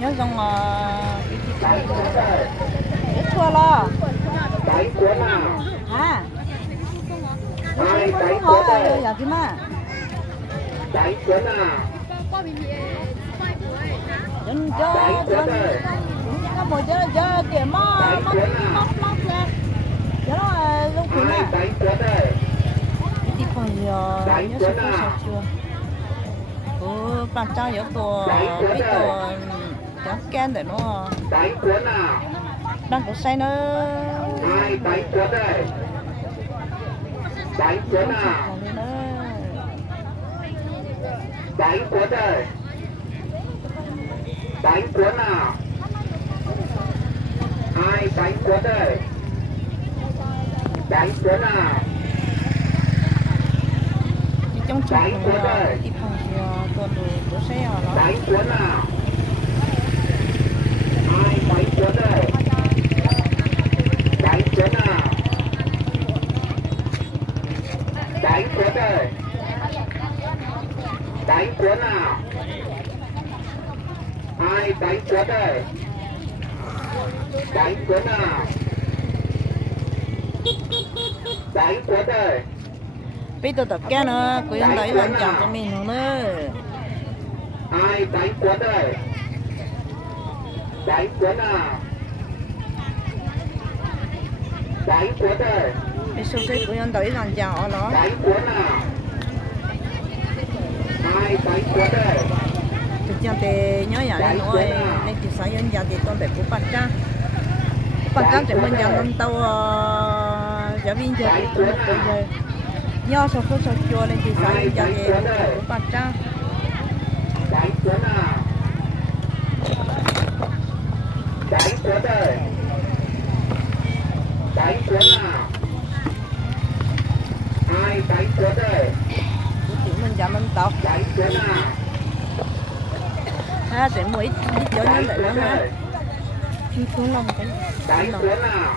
nhớ rằng cái chua lo à không hỏi giờ thì mà dân cho các bộ cho kiểu móc ra cho nó lông khỉ mà thì còn nhớ số số chưa bạn trai có tổ biết tổ chẳng kén để nó đang có say nó đánh cuốn nào đánh cuốn đây đánh cuốn nào ai đánh cuốn đây đánh cuốn nào trong trường thì phòng còn đồ xe nó đánh cuốn nào ai đánh cuốn đây đánh cuốn nào đánh cuốn đây đánh cuốn nào ai đánh cuốn đây đánh cuốn nào đánh cuốn đây bây giờ tập kia nó quý anh đấy làm chồng cho mình luôn đấy ai đánh cuốn đây đánh cuốn nào đánh cuốn đây bây giờ cái quý anh đấy làm chồng ở đó đánh cuốn nào ai đánh cuốn đây thực ra thì nhớ nhà này nói nên chỉ sai dân nhà thì con để của bạn cha thì mình nhà mình tàu giáo viên giờ thì tôi bây giờ do số chua nên chỉ sai dân nhà thì của bạn cha đánh cuốn nào đánh cuốn đây đánh cuốn nào ai đánh cuốn đây chỉ mình nhà mình tàu đánh cuốn nào ha để mỗi ít cho nhân lại đó ha khi xuống lòng cái đánh cuốn nào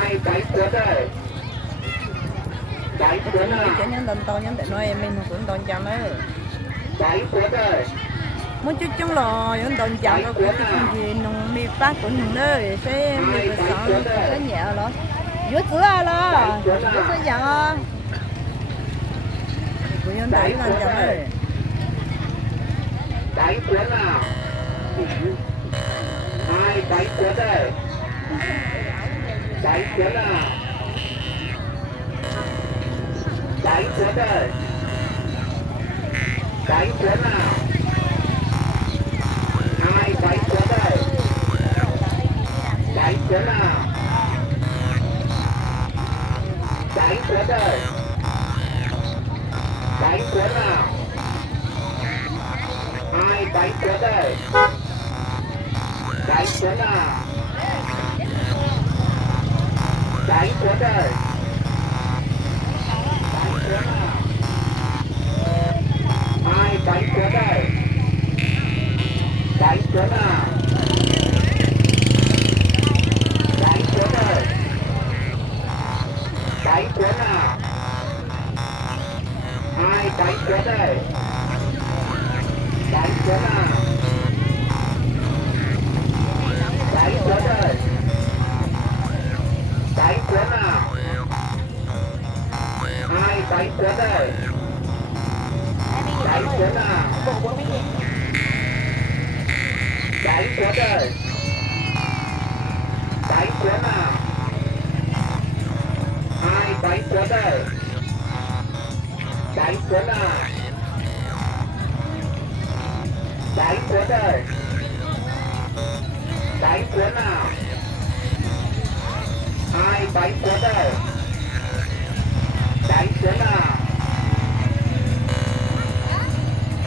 ai đánh cuốn đây đánh cuốn nào cho nhân đần to nhân để nói em mình cũng đòn chạm đấy đánh cuốn đây muốn chút chung là những đòn chạm của cái gì nông mi phát của nông nơi sẽ mi phải sợ sẽ nhẹ rồi dưới cửa lo dưới sẽ giận của nhân đẩy lên chạm đấy đánh cuốn nào ai đánh cuốn đây đánh cuốn nào đánh cuốn đây đánh cuốn nào ai đánh cuốn đây đánh cuốn nào đánh cuốn đây đánh cuốn nào ai đánh cuốn đây đánh cuốn nào đánh cuốn đây đánh cuốn nào ai đánh cuốn đây đánh cuốn nào đánh cuốn đây đánh cuốn nào ai đánh cuốn đây đánh cuốn nào đánh cuốn đây đánh cuốn nào ai đánh cuốn đây đánh cuốn nào đánh cuốn đây đánh cuốn nào ai đánh cuốn đây đánh cuốn nào đánh cuốn đây đánh cuốn nào ai đánh cuốn đây đánh cuốn nào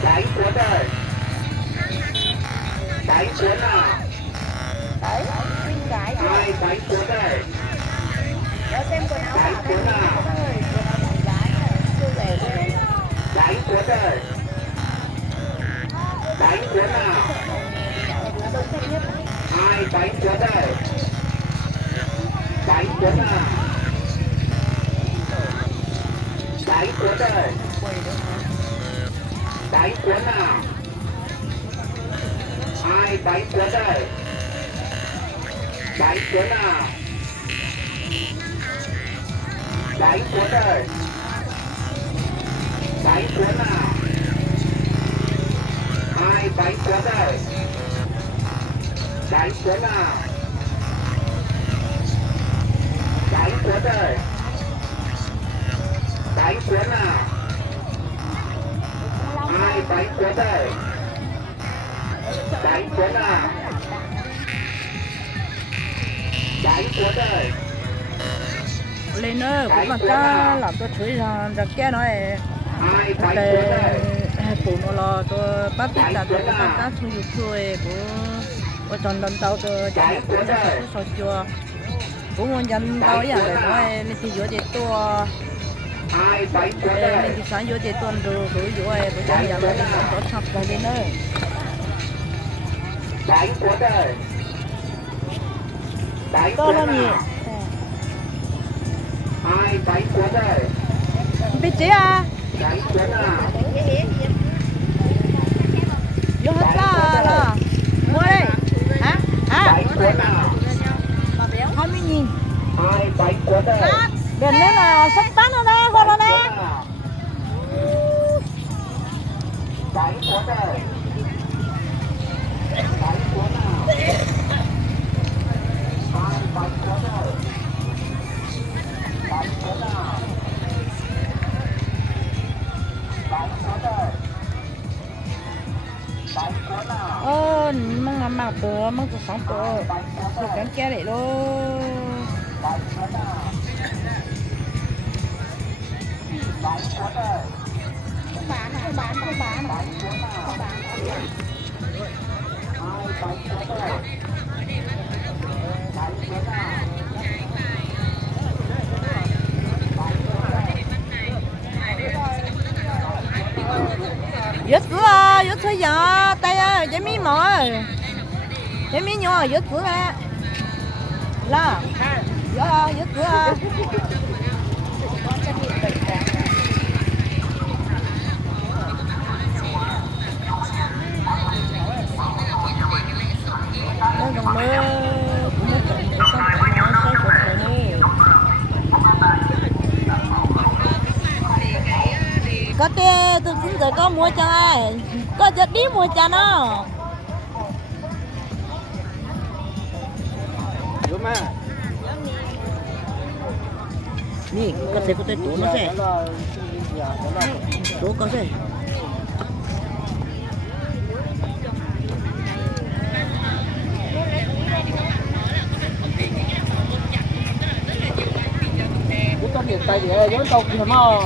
đánh cuốn đây đánh cuốn nào ai đánh cuốn đây đánh cuốn nào đánh cuốn đây đánh cuốn nào ai đánh cuốn đây đánh cuốn nào đánh cuốn đây đánh cuốn nào hai bánh cuốn đây, bánh cuốn nào, bánh cuốn đây, bánh cuốn nào, hai bánh cuốn đây, bánh cuốn nào, bánh cuốn đây, bánh cuốn nào, hai bánh cuốn đây, bánh cuốn nào, bánh cuốn đây, lên nữa cũng là cha làm cho chuối ra kia nói hai bánh để cuốn đây, phụ nó lo cho bác tí là cho con cá thu được chuối của chọn lần tàu cho chạy của nó sẽ soi chua cũng muốn dân tàu vậy để nói lên thì giữa để tua hai bánh cuốn lên đây, thì sáng giữa để tuần rồi giữa của dân nhà mình có sập lại lên nữa bánh cuốn đây, bánh to cuốn lắm nhỉ nào, hai bánh cuốn đây, biết chứ à bánh cuốn nào, vô hết là mua đây hả bánh cuốn nào, 20.000 hai bánh cuốn đây, bên đấy là sắp bán rồi nè con rồi nè bánh cuốn đây, bánh cuốn nào, hai bánh cuốn đây, bánh cuốn nào, bánh cuốn đây, bánh cuốn nào, măng mà bữa măng từ sáng bữa tôi cắn kia để luôn bánh cuốn nào, bánh cuốn đây, bánh cuốn nào, hai bánh cuốn đây, bánh cuốn nào, dứt cửa dứt thôi giờ tay ơi trái mi mỏi trái mi nhỏ dứt cửa là dứt cửa nó còn mơ cũng mất rồi để xong rồi nó sẽ sụp rồi nè có tê tôi xin giờ có mua cho ai có cho đi mua cho nó đúng mà, nè có thể có thể chỗ nó sẽ chỗ có thể cũng có nhiều tay để giống tàu kìa mà,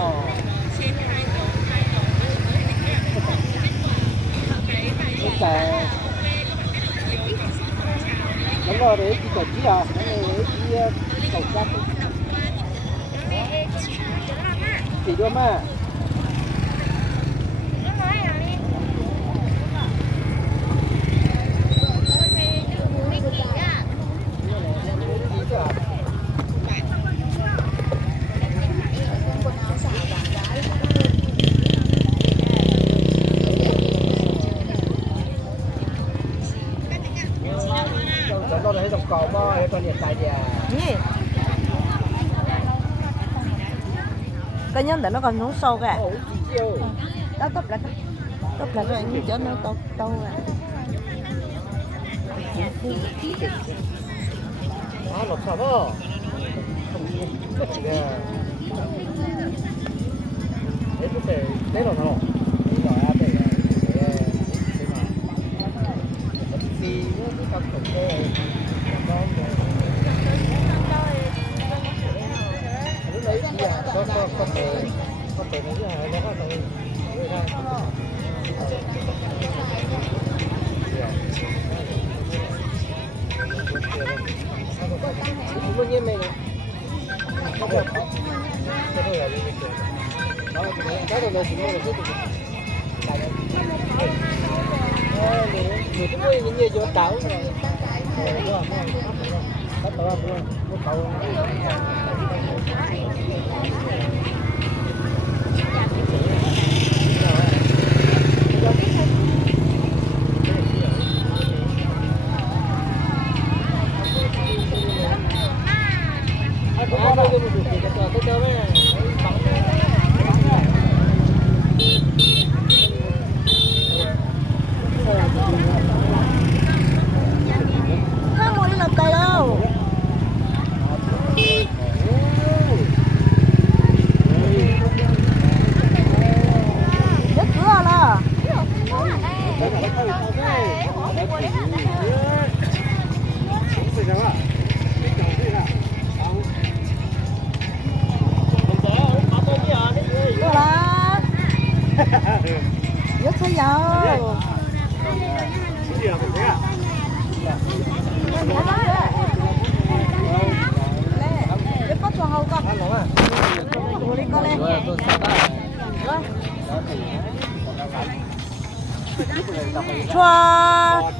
cái đúng rồi đấy chỉ cần chỉ à, cái này chỉ cầu cát chỉ đưa mà. Nó thấy dòng cỏ mà con nhiệt tài à. nhỉ cái nhân để nó còn xuống sâu kìa đó tấp lại rồi như cho nó to à nó lột sọt đó. Đấy có thể đấy là nó rồi à để đi với các tổng cơ lúc đấy thì có thể nó như là nó có thể bao nhiêu này không được cái này là gì đó cái này là chỉ mua được người chúng tôi những người vô tàu rồi bắt đầu luôn một tàu bắt cho hầu con. Đồ đi con lên. Chua.